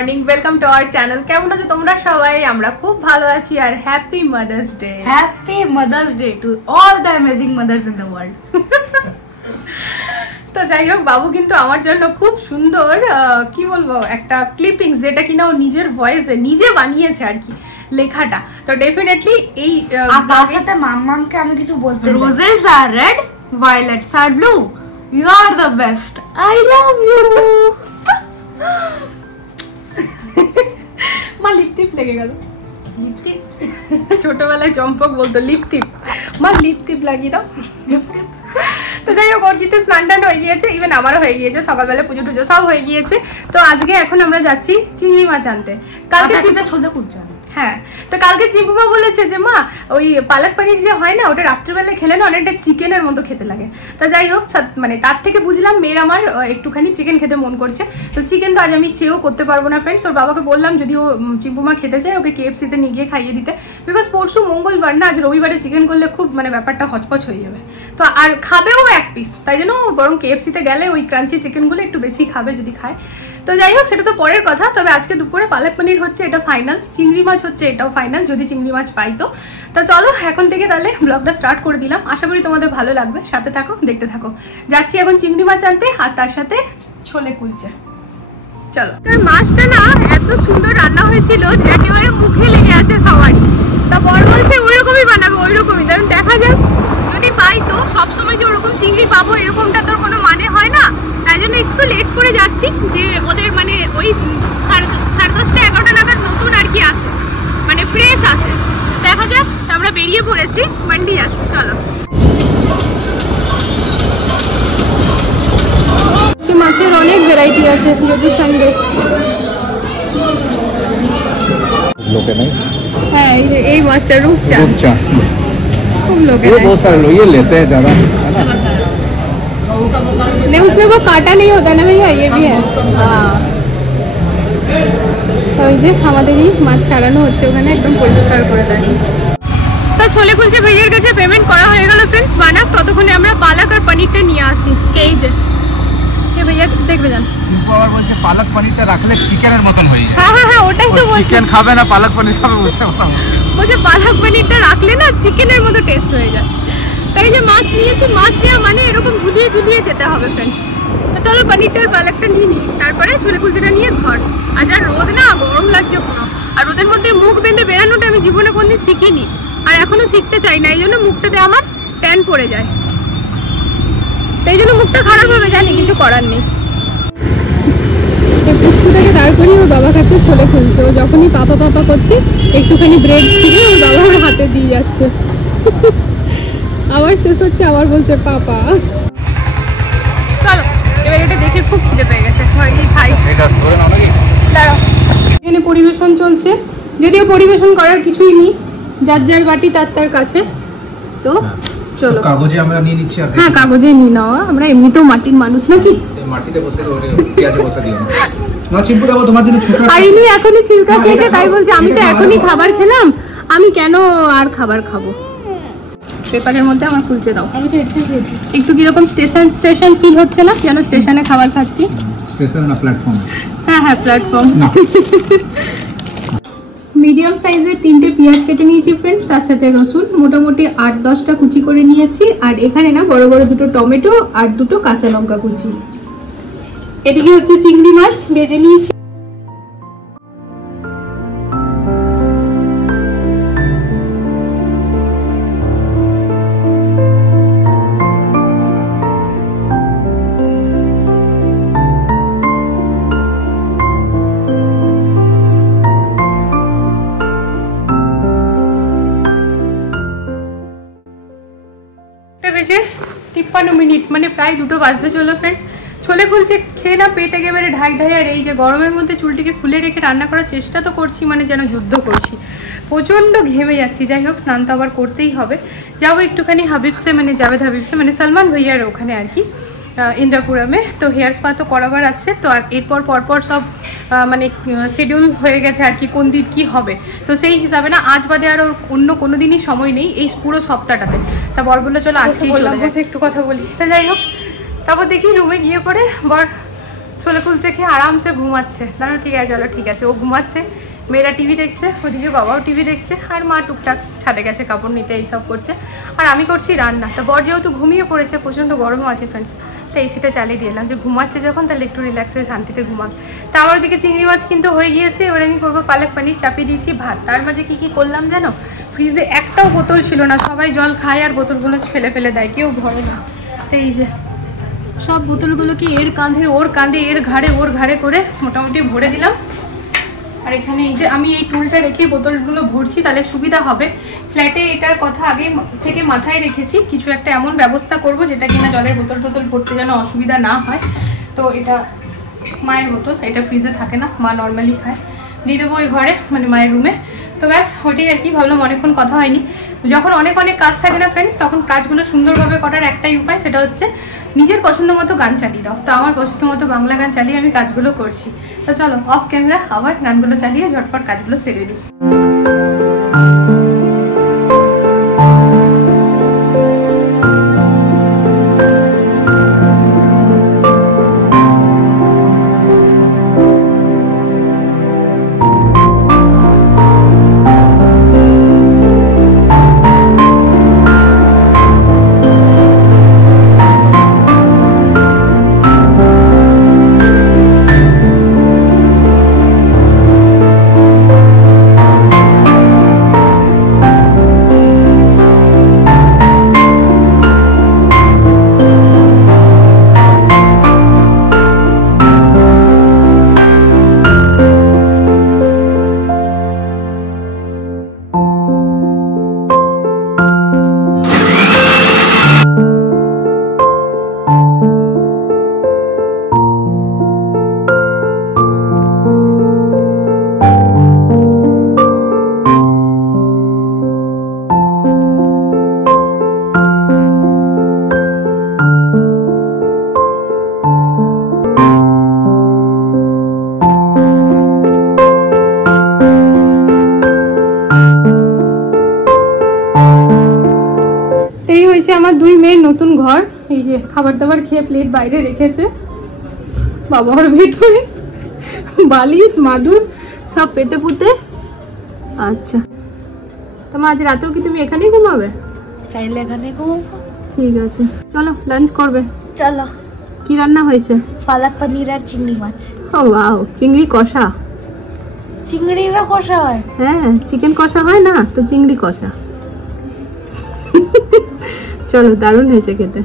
Morning, welcome to our channel. কেমন আছো তোমরা সবাই? আমরা খুব ভালো আছি আর happy Mother's Day. Happy Mother's Day to all the amazing mothers in the world. তো যাই হোক, বাবু কিন্তু আমার জন্য খুব সুন্দর কি বলবো একটা ক্লিপিংস, যেটা কিনা ও নিজের ভয়েসে নিজে বানিয়েছে আর কি লেখাটা। তো ডেফিনেটলি এই তার সাথে মাম্মামকে আমি কিছু বলতে চাই। Roses are red, violets are blue, you are the best, I love you. মা লিপটিপ লেগে গেল। লিপটিপ ছোটবেলায় চম্পক বলতো লিপটিপ, মা লিপটিপ লাগিয়ে দাও। লিপটিপ। তো যাই হোক, ওর কিন্তু স্নান টান হয়ে গিয়েছে, ইভেন আমারও হয়ে গিয়েছে, সকালবেলা পুজো টুজো সব হয়ে গিয়েছে। তো আজকে এখন আমরা যাচ্ছি চিংড়ি মাছ আনতে। কালকে চিন্তা ছোলে কুলচা। হ্যাঁ, তো কালকে চিম্পুমা বলেছে যে মা ওই পালক পানির যে হয় না, ওটা রাত্রিবেলা খেলে না অনেকটা চিকেনের মতো খেতে লাগে। তা যাই হোক, মানে তার থেকে বুঝলাম মেয়ের আমার একটুখানি চিকেন খেতে মন করছে। তো চিকেন তো আজ আমি চেয়েও করতে পারবো না ফ্রেন্ডস। ওর বাবাকে বললাম যদি ও চিম্পুমা খেতে চায় ওকে KFC-তে নিয়ে গিয়ে খাইয়ে দিতে, বিকজ পরশু মঙ্গলবার না, আজ রবিবারে চিকেন করলে খুব মানে ব্যাপারটা হচপচ হয়ে যাবে। তো আর খাবেও এক পিস, তাই জন্য বরং KFC-তে গেলে ওই ক্রাঞ্চি চিকেনগুলো একটু বেশি খাবে যদি খায়। তো যাই হোক, সেটা তো পরের কথা। তবে আজকে দুপুরে পালক পনির হচ্ছে, এটা ফাইনাল। চিংড়ি মাছ হচ্ছে, এটাও ফাইনাল, যদি চিংড়ি মাছ পাই তো। তা চলো এখন থেকে তাহলে ব্লগটা স্টার্ট করে দিলাম। আশা করি তোমাদের ভালো লাগবে, সাথে থাকো, দেখতে থাকো। যাচ্ছি এখন চিংড়ি মাছ আনতে, আর তার সাথে ছোলে কুলচে। চলো। মাছটা না এত সুন্দর রান্না হয়েছিল যে একেবারে মুখে লেগে আছে সবারই। তা বর বলছে ওইরকমই বানাবো, ওইরকমই। কারণ দেখা যাক যদি পাই তো। সবসময় যে ওরকম চিংড়ি পাবো এরকমটা তোর কোনো মানে হয় না, তাই জন্য একটু লেট করে যাচ্ছি। যে ওদের মানে ওই 10:30 11টা নাগাদ নতুন আর কি আসে, মানে ফ্রেশ আসে। দেখা যাক। আমরা বেরিয়ে পড়েছি, মান্ডি যাচ্ছি। চলো। মাছের অনেক ভ্যারাইটি আছে, যদি সানডে। হ্যাঁ, এই মাছটা রূপচা খুব लोग हैं, बहुत सारे लोग ये लेते हैं ज़्यादा, है ना। नहीं, उसमें वो काटा नहीं होता ना भैया, ये भी है। हाँ, তো এই যে আমাদেরই মাছ ছাড়ানো হচ্ছে, ওখানে একদম পরিষ্কার করে দেয়। তো ছোলে কুলচে ভাইয়ের কাছে পেমেন্ট করা হয়ে গেল ফ্রেন্ডস। বানাক ততক্ষণে আমরা পালক আর পনিরটা নিয়ে আসি। এই যে भैया देखबे जान আবার বলছে পালক পনিরটা রাখলে চিকেনের মতন হয়ে যায়। হ্যাঁ হ্যাঁ হ্যাঁ, ওটাই তো বলছি। চিকেন খাবে না, পালক পনির খাবে, বুঝতে পারলাম। বলছে পালক পনিরটা রাখলে না চিকেনের মতো টেস্ট হয়ে যায়। তাই যে মাছ নিয়েছি, মাছ নেওয়া মানে এরকম ঝুলিয়ে ঝুলিয়ে যেতে হবে ফ্রেন্ডস। তো চলো পনিরটা আর পালকটা নিয়ে নিই, তারপরে ছোলে কুলচেটা নিয়ে ঘর। আর যা রোদ না, গরম লাগছে পুরো। আর রোদের মধ্যে মুখ বেঁধে বেরানোটা আমি জীবনে কোনদিন শিখিনি, আর এখনো শিখতে চাই না। এই জন্য মুখটাতে আমার ট্যান পড়ে যায়, তাই জন্য মুখটা খারাপ হবে, জানি, কিছু করার নেই। পুষ্পুটাকে দাঁড় করিয়ে ওর বাবা কাছে ছোলে খুলছে। ও যখনই পাপা পাপা করছে একটুখানি ব্রেড ছিঁড়ে ওর বাবা ওর হাতে দিয়ে যাচ্ছে। আবার শেষ হচ্ছে, আবার বলছে পাপা। চলো এবার এটা দেখে খুব খিদে পেয়ে গেছে, ঘরে গিয়ে খাই। দাঁড়াও, এখানে পরিবেশন চলছে, যদিও পরিবেশন করার কিছুই নেই, যার যার বাটি তার তার কাছে। তো চলো, কাগজে আমরা নিয়ে নিচ্ছি। আর হ্যাঁ, কাগজে নিয়ে নাও, আমরা এমনিতেও মাটির মানুষ নাকি। মাটিতে বসে পেঁয়াজে বসে দিও না। চিম্পু দেবো তোমার জন্য ছোট। আর ইনি এখনই চিল্কা খেয়েছে, তাই বলছে আমি তো এখনই খাবার খেলাম, আমি কেন আর খাবার খাবো। পেপারের মধ্যে আমার কুলচে দাও। আমি তো একটু খেয়েছি, একটু কিরকম স্টেশন ফিল হচ্ছে না, যেন স্টেশনে খাবার খাচ্ছি। স্টেশন না, প্ল্যাটফর্ম। হ্যাঁ হ্যাঁ, প্ল্যাটফর্ম। মিডিয়াম সাইজের 3টে পেঁয়াজ কেটে নিয়েছি ফ্রেন্ডস, তার সাথে রসুন মোটামুটি 8-10টা কুচি করে নিয়েছি। আর এখানে না বড় বড় 2টো টমেটো আর 2টো কাঁচা লঙ্কা কুচি। এদিকে হচ্ছে চিংড়ি মাছ ভেজে নিয়েছি। বেজে 53 মিনিট, মানে প্রায় 2টো বাজতে চলো ফ্রেন্ডস। ছোলে কুলচে খেয়ে না পেট একেবারে ঢাই ঢাই। আর এই যে গরমের মধ্যে চুলটিকে খুলে রেখে রান্না করার চেষ্টা তো করছি, মানে যেন যুদ্ধ করছি, প্রচণ্ড ঘেমে যাচ্ছি। যাই হোক, স্নান তো আবার করতেই হবে। যাবো একটুখানি হাবিবসে, মানে জাভেদ হাবিবসে, মানে সলমান ভাইয়ার ওখানে আর কি, ইন্দ্রাপুরমে। তো হেয়ার স্পা তো করাবার আছে। তো এরপর পরপর সব মানে শিডিউল হয়ে গেছে আর কি, কোন দিন কী হবে। তো সেই হিসাবে না আজ বাদে আর অন্য কোনো দিনই সময় নেই এই পুরো সপ্তাহটাতে। তা বর বললো চলো আজকেই বললাম, বসে একটু কথা বলি। তা যাই হোক, তারপর দেখি রুমে গিয়ে পরে বর ছোলে কুলচে খেয়ে আরামসে ঘুমাচ্ছে। দাঁড়ো ঠিক আছে, চলো ঠিক আছে, ও ঘুমাচ্ছে, মেয়েরা টিভি দেখছে, ওদিকে বাবাও টিভি দেখছে, আর মা টুকটাক ছাদে গেছে কাপড় নিতে, এইসব করছে। আর আমি করছি রান্না। তো বর যেহেতু ঘুমিয়ে পড়েছে, প্রচণ্ড গরমও আছে ফ্রেন্ডস, তো এসিটা চালিয়ে দিলাম, যে ঘুমাচ্ছে যখন তাহলে একটু রিল্যাক্স হয়ে শান্তিতে ঘুমাক। তা আমার ওদিকে চিংড়ি মাছ কিন্তু হয়ে গিয়েছে, এবার আমি করবো পালক পানির, চাপিয়ে দিয়েছি ভাত। তার মাঝে কি করলাম জানো, ফ্রিজে একটাও বোতল ছিল না, সবাই জল খায় আর বোতলগুলো ফেলে ফেলে দেয়, কেউ ভরে না। তো এই যে সব বোতলগুলোকে এর কাঁধে ওর কাঁধে, এর ঘাড়ে ওর ঘাড়ে করে মোটামুটি ভরে দিলাম। আর এখানে এই যে আমি এই টুলটা রেখে বোতলগুলো ভরছি, তাহলে সুবিধা হবে। ফ্ল্যাটে এটার কথা আগে থেকে মাথায় রেখেছি, কিছু একটা এমন ব্যবস্থা করব যেটা কিনা জলের বোতল টোতল ভরতে যেন অসুবিধা না হয়। তো এটা মায়ের বোতল, এটা ফ্রিজে থাকে না, মা নর্মালি খায়, দিয়ে দেবো ওই ঘরে, মানে মায়ের রুমে। তো ব্যাস ওইটাই আর কি। ভাবলাম অনেকক্ষণ কথা হয়নি, যখন অনেক অনেক কাজ থাকে না ফ্রেন্ডস, তখন কাজগুলো সুন্দরভাবে করার একটাই উপায়, সেটা হচ্ছে নিজের পছন্দ মতো গান চালিয়ে দাও। তো আমার পছন্দ মতো বাংলা গান চালিয়ে আমি কাজগুলো করছি। তো চলো অফ ক্যামেরা আবার গানগুলো চালিয়ে ঝটপট কাজগুলো সেরে দিই। আমার দুই মেয়ের নতুন ঘর, এই যে খাবার দাবার খেয়ে প্লেট বাইরে রেখেছে, বাবার ভিতরে বালিশ মাদুর সব পেতে পুতে। আচ্ছা তোমার আজ রাতেও কি তুমি এখানেই ঘুমাবে? চাইলে এখানে ঘুমাবো। ঠিক আছে চলো লাঞ্চ করবে। চলো। কি রান্না হয়েছে? পালক পনির আর চিংড়ি মাছ। ও ওয়াও, চিংড়ি কষা। চিংড়িরা কষা হয়? হ্যাঁ চিকেন কষা হয় না, তো চিংড়ি কষা। চলো দারুণ হয়েছে খেতে।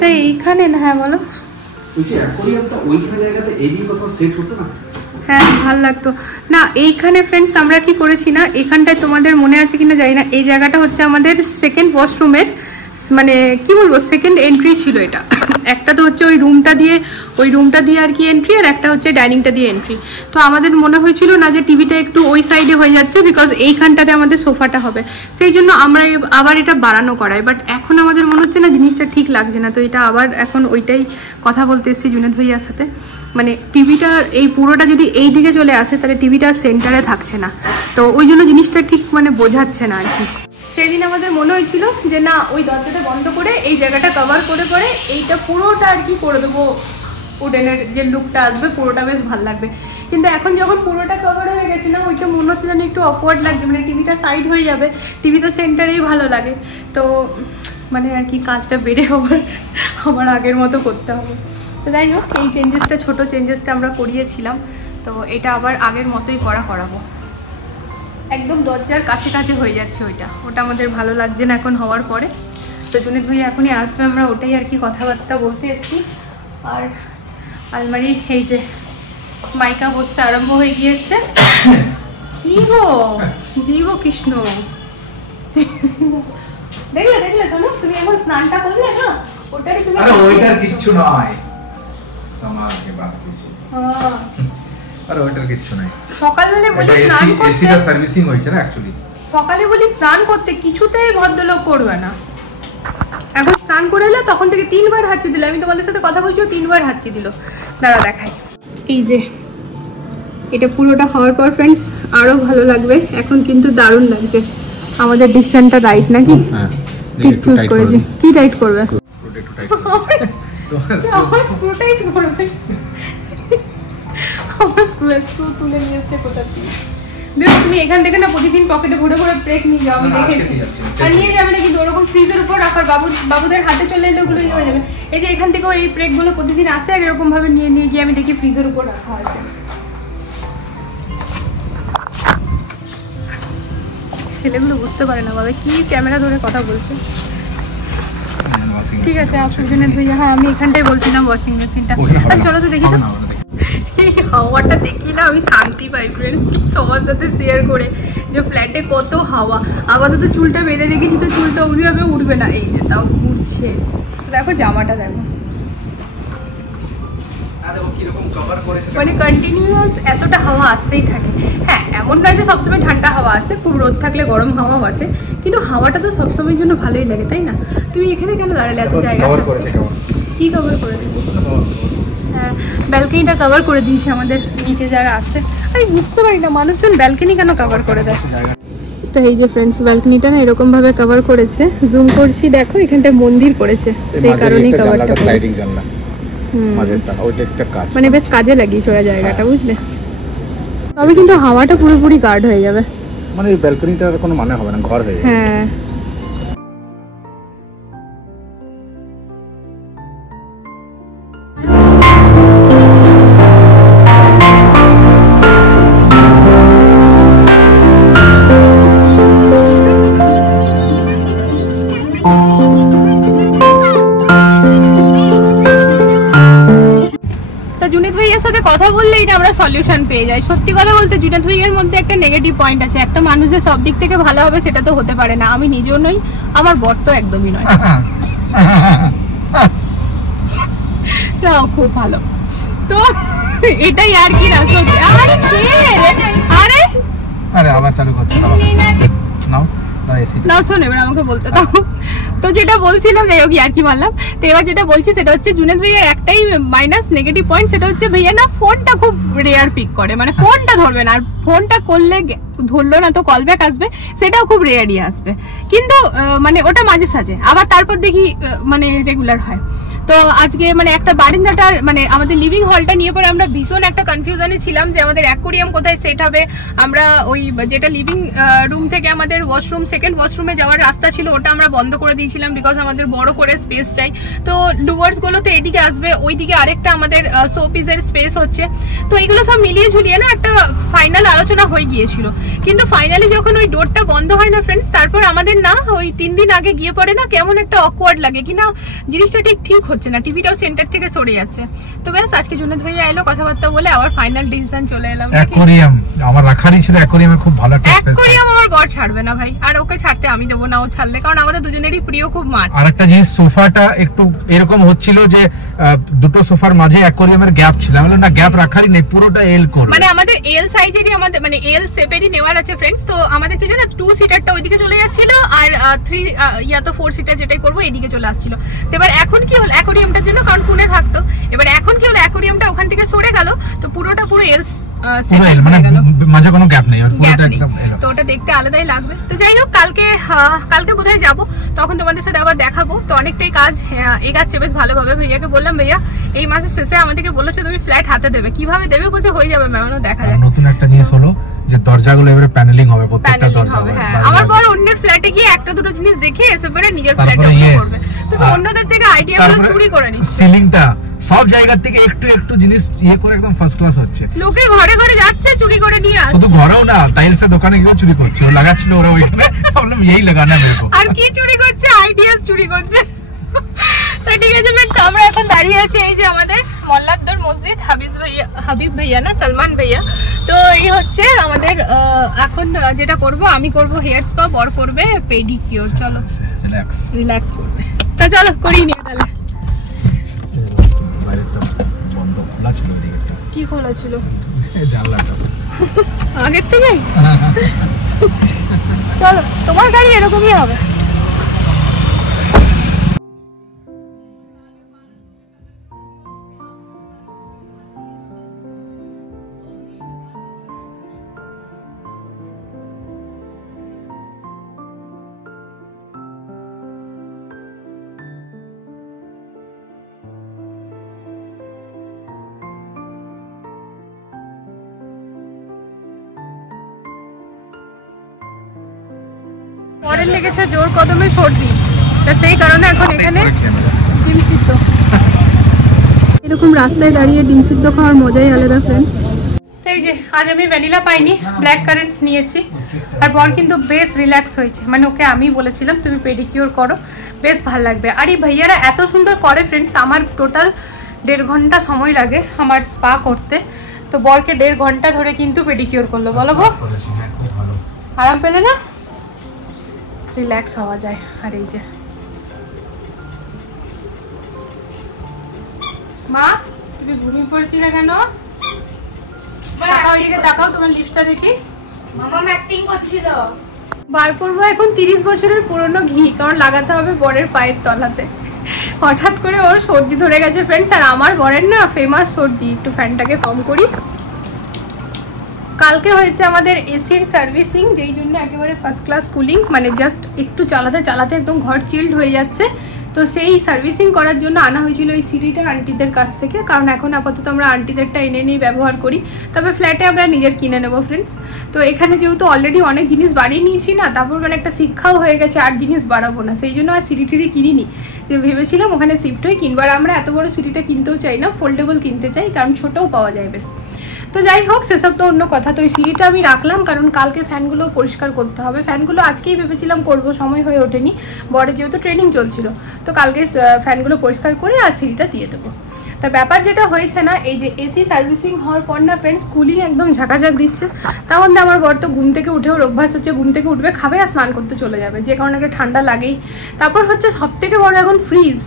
তো এইখানে না, হ্যাঁ বলো। হ্যাঁ ভালো লাগতো না এইখানে ফ্রেন্ডস। আমরা কি করেছি না, এখানটায় তোমাদের মনে আছে কিনা জানি না, এই জায়গাটা হচ্ছে আমাদের সেকেন্ড ওয়াশরুমের, মানে কি বলবো সেকেন্ড এন্ট্রি ছিল এটা। একটা তো হচ্ছে ওই রুমটা দিয়ে আর কি এন্ট্রি, আর একটা হচ্ছে ডাইনিংটা দিয়ে এন্ট্রি। তো আমাদের মনে হয়েছিল না যে টিভিটা একটু ওই সাইডে হয়ে যাচ্ছে, বিকজ এইখানটাতে আমাদের সোফাটা হবে, সেই জন্য আমরা আবার এটা বাড়ানো করাই। বাট এখন আমাদের মনে হচ্ছে না জিনিসটা ঠিক লাগছে না, তো এটা আবার এখন ওইটাই কথা বলতে এসেছি জুনেদ ভাইয়ার সাথে। মানে টিভিটার এই পুরোটা যদি এই দিকে চলে আসে তাহলে টিভিটা সেন্টারে থাকছে না, তো ওই জন্য জিনিসটা ঠিক মানে বোঝাচ্ছে না আর কি। সেদিন আমাদের মনে হয়েছিল যে না ওই দরজাটা বন্ধ করে এই জায়গাটা কভার করে পরে এইটা পুরোটা আর কি করে দেবো, উডেনের যে লুকটা আসবে পুরোটা বেশ ভালো লাগবে। কিন্তু এখন যখন পুরোটা কভার হয়ে গেছে না, ওইটা মনে হচ্ছে যেন একটু অকওয়ার্ড লাগছে, মানে টিভিটা সাইড হয়ে যাবে, টিভি তো সেন্টারেই ভালো লাগে। তো মানে আর কি কাজটা বেড়ে আবার আগের মতো করতে হবে। তো যাই হোক এই চেঞ্জেসটা, ছোটো চেঞ্জেসটা আমরা করিয়েছিলাম, তো এটা আবার আগের মতোই করাবো। একদম দরজার কাছে কাছে হয়ে যাচ্ছে ওটা আমাদের ভালো লাগছে না এখন হওয়ার পরে। তো জুনেদ ভাই এখনই আসবে, আমরা ওটাই আর কি কথাবার্তা বলতে এসেছি। আর আলমারি এই যে মাইকা বসতে আরম্ভ হয়ে গিয়েছে। কি গো জীব কৃষ্ণ, দেখলে শোনো তুমি এখন স্নানটা করলে না, ওটাই তুমি ওইটার কিচ্ছু নয়, সমাজকে বাদ কিছু আরে ওইটার কিচ্ছু নাই। সকালবেলা বলি স্নান করতে, এসিটা সার্ভিসিং হয়েছে না অ্যাকচুয়ালি, সকালে বলি স্নান করতে, কিছুতেই ভদ্রলোক করবে না। এখন স্নান করে এলে তখন থেকে 3 বার হাঁচি দিল, আমি তোমাদের সাথে কথা বলছি 3 বার হাঁচি দিল। দাঁড়া দেখাই, এই যে এটা পুরোটা হওয়ার পর ফ্রেন্ডস আরো ভালো লাগবে। এখন কিন্তু দারুণ লাগছে। আমাদের ডিসিশনটা রাইট নাকি? হ্যাঁ ঠিক চুজ করেছি। কি টাইট করবে? স্ক্রু তুলে নিয়ে এসছে কোথা থেকে। বেশ তুমি এখান থেকে না প্রতিদিন পকেটে ভরে ভরে ব্রেক নিয়ে যাও, আমি দেখেছি। আর নিয়ে যাবে না কিন্তু ওরকম ফ্রিজের উপর রাখার, বাবুদের হাতে চলে এলে ওগুলো ইয়ে হয়ে যাবে। এই যে এখান থেকে এই ব্রেকগুলো প্রতিদিন আসে আর এরকম ভাবে নিয়ে নিয়ে গিয়ে আমি দেখি ফ্রিজের উপর রাখা আছে। ছেলেগুলো বুঝতে পারে না বাবা কি ক্যামেরা ধরে কথা বলছে। ঠিক আছে অক্সিজেনের ভাইয়া, হ্যাঁ আমি এখানটাই বলছিলাম ওয়াশিং মেশিনটা। আর চলো তো দেখি তো এই হাওয়াটা দেখি না আমি শান্তি পাই ফ্রেন্ড সবার সাথে শেয়ার করে, যে ফ্ল্যাটে কত হাওয়া। আপাতত চুলটা বেঁধে রেখেছি তো চুলটা ওইভাবে উঠবে না, এই যে তাও উঠছে। দেখো জামাটা দেখো, মানে কন্টিনিউয়াস এতটা হাওয়া আসতেই থাকে। হ্যাঁ এমন নয় যে সবসময় ঠান্ডা হাওয়া আসে, খুব রোদ থাকলে গরম হাওয়াও আসে, কিন্তু হাওয়াটা তো সবসময়ের জন্য ভালোই লাগে তাই না? তুমি এখানে কেন দাঁড়ালে এত জায়গা? কি কভার করেছে? হ্যাঁ ব্যালকনিটা কভার করে দিয়েছে আমাদের নিচে যারা আছে। আমি বুঝতে পারি না মানুষজন ব্যালকনি কেন কভার করে দেয়। তো এই যে ফ্রেন্ডস ব্যালকনিটা না এরকম ভাবে কভার করেছে, জুম করছি দেখো এখানটা মন্দির করেছে, সেই কারণেই কভারটা করেছে। মানে বেশ কাজে লাগিয়েছে ওরা জায়গাটা, বুঝলে? তবে কিন্তু হাওয়াটা পুরোপুরি গার্ড হয়ে যাবে, মানে ব্যালকনিটার কোনো মানে হবে না, ঘর হয়ে যাবে। হ্যাঁ কথা বললেই না আমরা সলিউশন পেয়ে যাই। সত্যি কথা বলতে জুনায়েদ ভাইয়ের মধ্যে একটা নেগেটিভ পয়েন্ট আছে, একটা মানুষ যে সব দিক থেকে ভালো হবে সেটা তো হতে পারে না। আমি নিজেও নই, আমার বর তো একদমই নয়। খুব ভালো তো এটাই আর কি না। আরে আরে আবার চালু করতে নাও না শোন এবার আমাকে বলতে দাও। তো যেটা বলছিলাম যাই হোক আর কি বললাম, তো এবার যেটা বলছি সেটা হচ্ছে জুনায়েদ ভাইয়ার একটাই মাইনাস নেগেটিভ পয়েন্ট, সেটা হচ্ছে ভাইয়া না ফোনটা খুব রেয়ার পিক করে, মানে ফোনটা ধরবে না, আর ফোনটা করলে ধরলো না তো কল ব্যাক আসবে, সেটাও খুব রেয়ারই আসবে, কিন্তু মানে ওটা মাঝে সাঝে, আবার তারপর দেখি মানে রেগুলার হয়। তো আজকে মানে একটা বারান্দাটার মানে আমাদের লিভিং হলটা নিয়ে পরে আমরা ভীষণ একটা কনফিউশনে ছিলাম যে আমাদের অ্যাকোয়ারিয়াম কোথায় সেট হবে। আমরা ওই যেটা লিভিং রুম থেকে আমাদের ওয়াশরুম, সেকেন্ড ওয়াশরুমে যাওয়ার রাস্তা ছিল ওটা আমরা বন্ধ করে দিয়েছিলাম, বিকজ আমাদের বড় করে স্পেস চাই। তো লুয়ার্স গুলো তো এদিকে আসবে, ওইদিকে আরেকটা আমাদের শোপিসের স্পেস হচ্ছে। তো এগুলো সব মিলিয়ে ঝুলিয়ে না একটা ফাইনাল আলোচনা হয়ে গিয়েছিল, কিন্তু ফাইনালি যখন ওই ডোরটা বন্ধ হয় না ফ্রেন্ডস, তারপর আমাদের না ওই 3 দিন আগে গিয়ে পরে না কেমন একটা অকওয়ার্ড লাগে, কিনা জিনিসটা ঠিক হচ্ছে না, টিভিটাও সেন্টার থেকে সরে যাচ্ছে। তো ব্যাস আজকে জুনায়েদ ভাইয়া এলো, কথাবার্তা বলে আবার ফাইনাল ডিসিশন চলে এলাম। অ্যাকোয়ারিয়াম আমার রাখারই ছিল, অ্যাকোয়ারিয়ামের খুব ভালো একটা স্পেস। অ্যাকোয়ারিয়াম আমার বর ছাড়বে না ভাই, আর ওকে ছাড়তে আমি দেবো না, ও ছাড়লে, কারণ আমাদের দুজনেরই প্রিয় খুব মাছ। আরেকটা জিনিস, সোফাটা একটু এরকম হচ্ছিল যে দুটো সোফার মাঝে অ্যাকোয়ারিয়ামের গ্যাপ ছিল, আমি বললাম না গ্যাপ রাখারই নেই, পুরোটা এল করব, মানে আমাদের এল সাইজেরই, আমাদের মানে এল শেপেরই নেওয়ার আছে ফ্রেন্ডস। তো আমাদের কি জানো 2 সিটারটা ওইদিকে চলে যাচ্ছিল, আর 3 ইয়া তো 4 সিটার যেটাই করবো এইদিকে চলে আসছিল। তো এবার এখন কি হলো অ্যাকোয়ারিয়ামটার জন্য, কারণ কোণে থাকতো, এবার এখন কি হলো অ্যাকোয়ারিয়ামটা ওখান থেকে সরে গেল, তো পুরোটা পুরো এল মানে মাঝে কোনো গ্যাপ নেই, তো ওটা দেখতে আলাদাই লাগবে। তো যাই হোক কালকে বোধহয় যাবো, তখন তোমাদের সাথে আবার দেখাবো। তো অনেকটাই কাজ এগাচ্ছে বেশ ভালোভাবে। ভাইয়াকে বললাম ভাইয়া এই মাসের শেষে আমাদেরকে বলেছো তুমি ফ্ল্যাট হাতে দেবে, কিভাবে দেবে বলছে হয়ে যাবে ম্যাম, দেখা যাক। নতুন একটা জিনিস হলো যে দরজাগুলো এবারে প্যানেলিং হবে, প্রত্যেকটা দরজা হবে। আমার বড় অন্যের ফ্ল্যাটে গিয়ে একটা দুটো জিনিস দেখে এসে পরে নিজের ফ্ল্যাটে করবে। তুমি অন্যদের থেকে আইডিয়াগুলো চুরি করে নিচ্ছ। সিলিংটা সব জায়গা থেকে একটু একটু জিনিস করে একদম ফার্স্ট ক্লাস হচ্ছে। লোকে ঘরে ঘরে যাচ্ছে চুরি করে নিয়ে আসছে। শুধু ঘরেও না, টাইলসের দোকানে গিয়ে চুরি করছে, ও লাগাচ্ছিল ওরা ওইখানে, ভাবলাম এই লাগানা মেরে। আর কি চুরি করছে? আইডিয়াস চুরি করছে। তো ঠিক আছে फ्रेंड्स, আমরা এখন দাঁড়িয়ে আছি এই যে আমাদের মোল্লাদ্দর মসজিদ, হাবিব ভাইয়া না সালমান ভাইয়া। তো এই হচ্ছে আমাদের এখন যেটা করব, আমি করব হেয়ার স্পা, বর করবে পেডিকিউর। চলো রিল্যাক্স করবে, তা চলো করি নিয়ে তাহলে। বাইরেটা বন্ধ, খোলা ছিল দিকটা। কি খোলা ছিল? জানলাটা আগের থেকে। চলো, তোমার গাড়ি এরকমই হবে। বরের লেগেছে জোর কদমে সর্দি, তা সেই কারণে এখন এখানে ডিম সিদ্ধ। এরকম রাস্তায় দাঁড়িয়ে ডিম সিদ্ধ খাওয়ার মজাই আলাদা ফ্রেন্ডস। এই যে আজ আমি ভ্যানিলা পাইনি, ব্ল্যাক কারেন্ট নিয়েছি। আর বর কিন্তু বেশ রিল্যাক্স হয়েছে, মানে ওকে আমি বলেছিলাম তুমি পেডিকিওর করো, বেশ ভালো লাগবে। আর এই ভাইয়ারা এত সুন্দর করে ফ্রেন্ডস, আমার টোটাল 1.5 ঘন্টা সময় লাগে আমার স্পা করতে, তো বরকে 1.5 ঘন্টা ধরে কিন্তু পেডিকিওর করলো। বলো গো, আরাম পেলে না? রিল্যাক্স হওয়া যায়। আর এই যে মা, তুমি ঘুমিয়ে পড়েছি না কেন? তাকাও তোমার লিপসটা দেখি। মামা অ্যাক্টিং করছিল। বার করবো এখন 30 বছরের পুরনো ঘি, কারণ লাগাতে হবে বরের পায়ের তলাতে। হঠাৎ করে ওর সর্দি ধরে গেছে ফ্রেন্ডস, আর আমার বরের না ফেমাস সর্দি। একটু ফ্যানটাকে কম করি। কালকে হয়েছে আমাদের এসির সার্ভিসিং, যেই জন্য একেবারে ফার্স্ট ক্লাস কুলিং, মানে জাস্ট একটু চালাতে চালাতে একদম ঘর চিল্ড হয়ে যাচ্ছে। তো সেই সার্ভিসিং করার জন্য আনা হয়েছিল এই সিঁড়িটা আন্টিদের কাছ থেকে, কারণ এখন আপাতত আমরা আন্টিদেরটা এনে নিয়ে ব্যবহার করি, তবে ফ্ল্যাটে আমরা নিজের কিনে নেবো ফ্রেন্ডস। তো এখানে যেহেতু অলরেডি অনেক জিনিস বাড়িয়ে নিয়েছি না, তারপর মানে একটা শিক্ষাও হয়ে গেছে আর জিনিস বাড়াবো না, সেই জন্য আর সিঁড়ি টিড়ি কিনিনি। যে ভেবেছিলাম ওখানে শিফট হয়ে কিনবো, আর আমরা এত বড় সিঁড়িটা কিনতেও চাই না, ফোল্ডেবল কিনতে চাই, কারণ ছোটও পাওয়া যায় বেশ। তো যাই হোক, সেসব তো অন্য কথা। তো ওই সিঁড়িটা আমি রাখলাম, কারণ কালকে ফ্যানগুলো পরিষ্কার করতে হবে। ফ্যানগুলো আজকেই ভেবেছিলাম করবো, সময় হয়ে ওঠেনি, বড় যেহেতু ট্রেনিং চলছিল। তো কালকে ফ্যানগুলো পরিষ্কার করে আর সিঁড়িটা দিয়ে দেবো। তা ব্যাপার যেটা হয়েছে না, এই যে এসি সার্ভিসিং হওয়ার পর না ফ্রেন্ডস, কুলিং একদম ঝাঁকাঝাঁক দিচ্ছে। তার মধ্যে আমার বর তো ঘুম থেকে উঠে ওর অভ্যাস হচ্ছে ঘুম থেকে উঠবে, খাবে আর স্নান করতে চলে যাবে, যে কারণে একটা ঠান্ডা লাগেই। তারপর হচ্ছে সব থেকে বড় এখন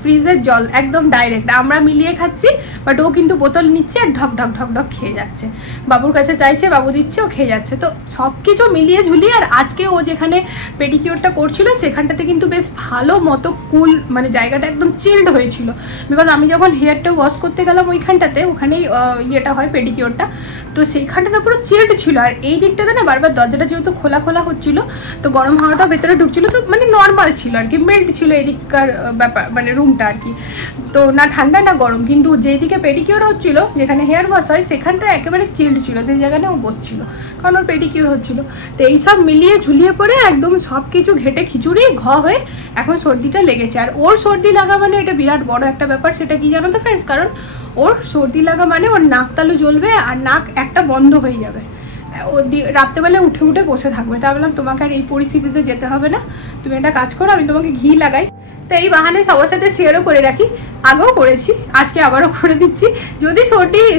ফ্রিজের জল একদম ডাইরেক্ট আমরা মিলিয়ে খাচ্ছি, বাট ও কিন্তু বোতল নিচ্ছে আর ঢক ঢক ঢক ঢক খেয়ে যাচ্ছে। বাবুর কাছে চাইছে, বাবু দিচ্ছে, ও খেয়ে যাচ্ছে। তো সব কিছু মিলিয়ে ঝুলিয়ে, আর আজকে ও যেখানে পেডিকিওরটা করছিল সেখানটাতে কিন্তু বেশ ভালো মতো কুল, মানে জায়গাটা একদম চিল্ড হয়েছিল। বিকজ আমি যখন হেয়ারটা ওয়াশ করতে গেলাম ওইখানটাতে, ওখানেই ইয়েটা হয় পেডিকিওরটা, তো সেইখানটা না পুরো চিল্ড ছিল। আর এই দিকটাতে না বারবার দরজাটা যেহেতু খোলা খোলা হচ্ছিল, তো গরম হাওয়াটা ভেতরে ঢুকছিল, তো মানে নর্মাল ছিল আর কি, মেল্ট ছিল এই দিককার ব্যাপার, মানে রুমটা আর কি। তো না ঠান্ডা না গরম, কিন্তু যেদিকে পেডিকিওর হচ্ছিল, যেখানে হেয়ার ওয়াশ হয়, সেখানটা একেবারে চিল্ড ছিল, সেই জায়গাটা ও বসছিল, কারণ ওর পেডিকিওর হচ্ছিল। তো এইসব মিলিয়ে ঝুলিয়ে পড়ে একদম সব কিছু ঘেটে খিচুড়ি হয়ে এখন সর্দিটা লেগেছে। আর ওর সর্দি লাগা মানে এটা বিরাট বড় একটা ব্যাপার। সেটা কি জানো তো ফ্রেন্ডস, কারণ ওর সর্দি লাগা মানে ওর নাক তালু জ্বলবে আর নাক একটা বন্ধ হয়ে যাবে, ও রাত্রেবেলা উঠে উঠে বসে থাকবে। তা বললাম তোমাকে আর এই পরিস্থিতিতে যেতে হবে না, তুমি একটা কাজ করো, আমি তোমাকে ঘি লাগাই। তো এই বাহানে সবার সাথে শেয়ারও করে রাখি, আগেও করেছি, আজকে আবারও করে দিচ্ছি। যদি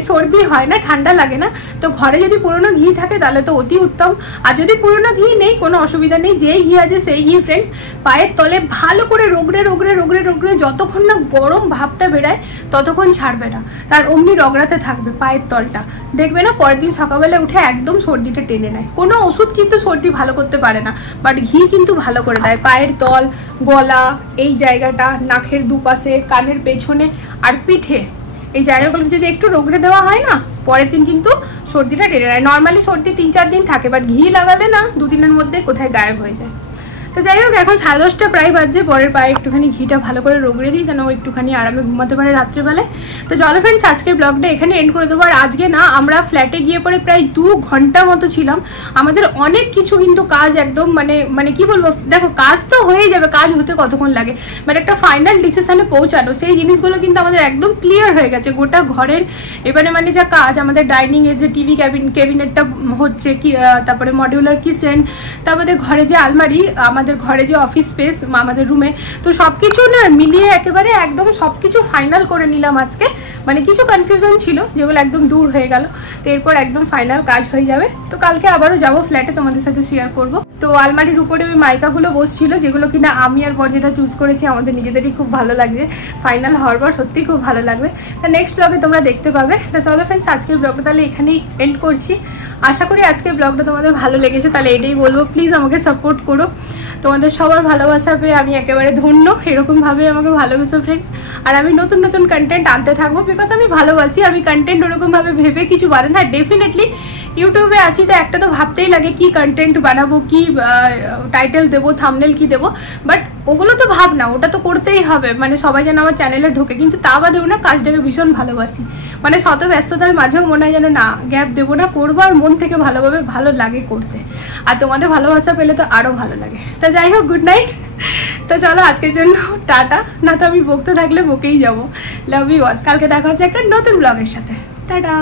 সর্দি হয় না, ঠান্ডা লাগে না, তো ঘরে যদি পুরোনো ঘি থাকে তাহলে তো অতি উত্তম। আর যদি পুরোনো ঘি নেই, কোনো অসুবিধা নেই, যেই ঘি আছে সেই ঘি ফ্রেন্ডস পায়ের তলে ভালো করে রগড়ে রগড়ে রগড়ে রগড়ে যতক্ষণ না গরম ভাবটা বেরায় ততক্ষণ ছাড়বে না, তার অমনি রগড়াতে থাকবে পায়ের তলটা, দেখবে না পরের দিন সকালবেলা উঠে একদম সর্দিটা টেনে নেয়। কোনো ওষুধ কিন্তু সর্দি ভালো করতে পারে না, বাট ঘি কিন্তু ভালো করে দেয়। পায়ের তল, গলা, এই জায়গাটা, নাকের দুপাশে, কানের পেছনে আর পিঠে, এই জায়গাগুলো যদি একটু রগড়ে দেওয়া হয় না, পরের দিন কিন্তু সর্দিটা টেনে নেয়। নর্মালি সর্দি 3-4 দিন থাকে, বাট ঘি লাগালে না 2 দিনের মধ্যে কোথায় গায়েব হয়ে যায়। তো যাই হোক, এখন 10:30 প্রায় বাজছে, পরের পায়ে একটুখানি ঘিটা ভালো করে রগড়ে দিই, যেন ও একটুখানি আরামে ঘুমাতে পারে রাত্রেবেলায়। তো চলো ফ্রেন্ডস, আজকের ব্লগটা এখানে এন্ড করে দেবো। আর আজকে না আমরা ফ্ল্যাটে গিয়ে পরে প্রায় 2 ঘন্টা মতো ছিলাম। আমাদের অনেক কিছু কিন্তু কাজ একদম মানে কি বলবো, দেখো কাজ তো হয়ে যাবে, কাজ হতে কতক্ষণ লাগে, বাট একটা ফাইনাল ডিসিশনে পৌঁছানো, সেই জিনিসগুলো কিন্তু আমাদের একদম ক্লিয়ার হয়ে গেছে। গোটা ঘরের এবারে মানে যা কাজ, আমাদের ডাইনিং এর যে টিভি ক্যাবিনেটটা হচ্ছে কি, তারপরে মডিউলার কিচেন, তারপরে ঘরে যে আলমারি, আমাদের ঘরে যে অফিস স্পেস আমাদের রুমে, তো সবকিছু না মিলিয়ে একেবারে একদম সবকিছু ফাইনাল করে নিলাম আজকে। মানে কিছু কনফিউশন ছিল যেগুলো একদম দূর হয়ে গেল, তো এরপর একদম ফাইনাল কাজ হয়ে যাবে। তো কালকে আবারও যাবো ফ্ল্যাটে, তোমাদের সাথে শেয়ার করব। তো আলমারির উপরে ওই মাইকাগুলো বসছিল, যেগুলো কিনা আমি আর বর যেটা চুজ করেছি আমাদের নিজেদেরই খুব ভালো লাগছে, ফাইনাল হওয়ার পর সত্যিই খুব ভালো লাগবে। তো নেক্সট ব্লগে তোমরা দেখতে পাবে। তো চলো ফ্রেন্ডস, আজকের ব্লগটা তাহলে এখানেই এন্ড করছি। আশা করি আজকের ব্লগটা তোমাদের ভালো লেগেছে। তাহলে এটাই বলবো, প্লিজ আমাকে সাপোর্ট করো। তোমাদের সবার ভালোবাসা পেয়ে আমি একেবারে ধন্য, এরকমভাবে আমাকে ভালোবাসো ফ্রেন্ডস। আর আমি নতুন নতুন কন্টেন্ট আনতে থাকবো, বিকজ আমি ভালোবাসি। আমি কন্টেন্ট ওরকমভাবে ভেবে কিছু বানাই না, ডেফিনেটলি ইউটিউবে আছি তো একটা তো ভাবতেই লাগে কি কন্টেন্ট বানাবো, কি টাইটেল দেবো, থাম্বনেল কি দেবো, বাট ওগুলো তো ভাব না, ওটা তো করতেই হবে, মানে সবাই যেন আমার চ্যানেলে ঢোকে। কিন্তু তা বাদেও না, কাজটাকে ভীষণ ভালোবাসি, মানে শত ব্যস্ততার মাঝেও মনে হয় যেন না গ্যাপ দেবো না, করবো, আর মন থেকে ভালোভাবে ভালো লাগে করতে। আর তোমাদের ভালোবাসা পেলে তো আরও ভালো লাগে। তো যাই হোক, গুড নাইট। তো চলো আজকের জন্য টাটা, না তো আমি বকতে থাকলে বকেই যাবো। Love you all. কালকে দেখা হচ্ছে একটা নতুন ব্লগের সাথে। টাটা।